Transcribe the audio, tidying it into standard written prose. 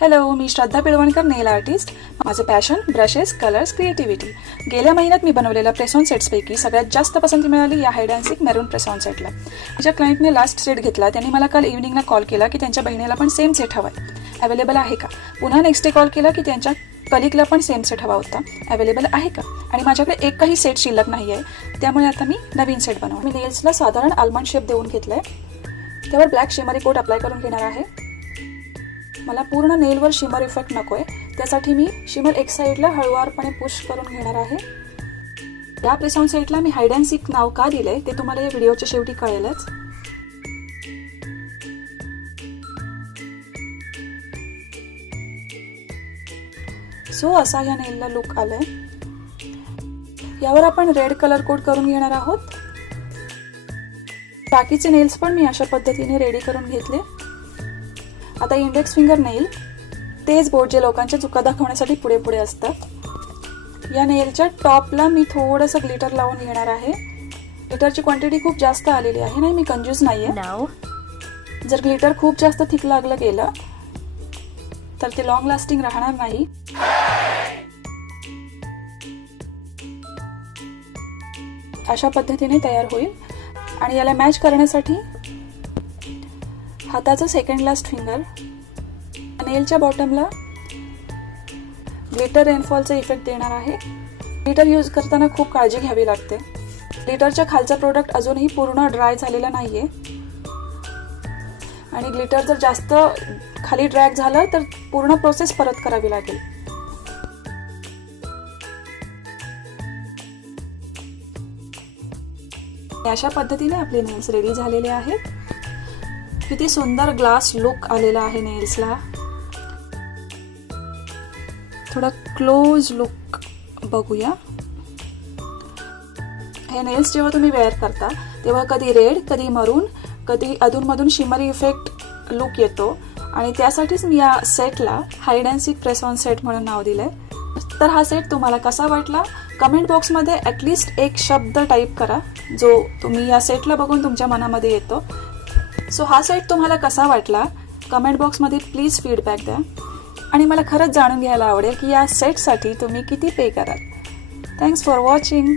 Hello, मी श्रद्धा पिळवणकर, नेल artist. माझे passion brushes, colours, creativity. गेल्या महिन्यात मी बनवलेल्या प्रेस ऑन सेट्सपैकी सगळ्यात जास्त पसंती मिळाली या hide and sick maroon press on सेटला. माझ्या क्लायंटने लास्ट सेट घेतला. त्यांनी मला काल इव्हनिंगला कॉल केला की त्यांच्या बहिणीला पण सेम सेट हवा आहे, अवेलेबल आहे का. पुन्हा नेक्स्ट डे कॉल केला की त्यांच्या कलिगला पण सेम सेट हवा होता, अवेलेबल आहे का. आणि माझ्याकडे एकही सेट शिल्लक नाही आहे, त्यामुळे आता मी नवीन सेट बनवणार. मी नेल्सला साधारण आल्मंड शेप देऊन घेतला आहे. त्यावर ब्लॅक शिमरी कोट अप्लाय करून घेणार आहे. मला पूर्ण नेलवर शिमर इफेक्ट नको आहे, त्यासाठी मी शिमर एक साईडला हळुवारपणे पुश करून घेणार आहे. या press on सेटला me hide and sick नाव का दिलंय ते तुम्हाला या व्हिडिओच्या शेवटी कळेलच. सो असा या नेलला लुक आलाय. यावर आपण रेड कलर कोड करून घेणार आहोत. बाकीचे नेल्स पण मी अशा पद्धतीने रेडी करून घेतले. आता इंडेक्स फिंगर नेल, तेच बोट जे लोकांच्या चुका दाखवण्यासाठी पुढे पुढे असतात. या नेलच्या टॉपला मी थोडंसं ग्लिटर लावून घेणार आहे. ग्लिटरची क्वांटिटी खूप जास्त आलेली आहे, नाही मी कंजूस नाहीये. जर ग्लिटर खूप जास्त थिक लागलं गेलं तर ते लॉंग लास्टिंग राहणार नाही. अशा पद्धतीने तयार होईल. आणि याला मॅच करण्यासाठी हाताचा सेकंड लास्ट फिंगर नेलच्या बॉटमला ग्लिटर रेनफॉलचा इफेक्ट देणार आहे. ग्लिटर यूज करताना खूप काळजी घ्यावी लागते. ग्लिटरच्या खालचा प्रोडक्ट अजूनही पूर्ण ड्राय झालेला नाहीये आणि ग्लिटर जर जास्त खाली ड्रॅग झालं तर पूर्ण प्रोसेस परत करावी लागेल. अशा पद्धतीने आपले नेल्स रेडी झालेले आहेत. किती सुंदर ग्लास लुक आलेला आहे नेल्सला. थोडा क्लोज लुक बघूया. हे नेल्स जेव्हा तुम्ही वेअर करता तेव्हा कधी रेड, कधी मरून, कधी अधूनमधून शिमरी इफेक्ट लुक येतो आणि त्यासाठीच मी या सेटला hide and sick press on set म्हणून नाव दिलंय. तर हा सेट तुम्हाला कसा वाटला कमेंट बॉक्समध्ये ॲटलिस्ट एक शब्द टाईप करा जो तुम्ही या सेटला बघून तुमच्या मनामध्ये येतो. सो हा सेट तुम्हाला कसा वाटला कमेंट बॉक्समध्ये प्लीज फीडबॅक द्या. आणि मला खरंच जाणून घ्यायला आवडेल की या सेटसाठी तुम्ही किती पे कराल. Thanks for watching.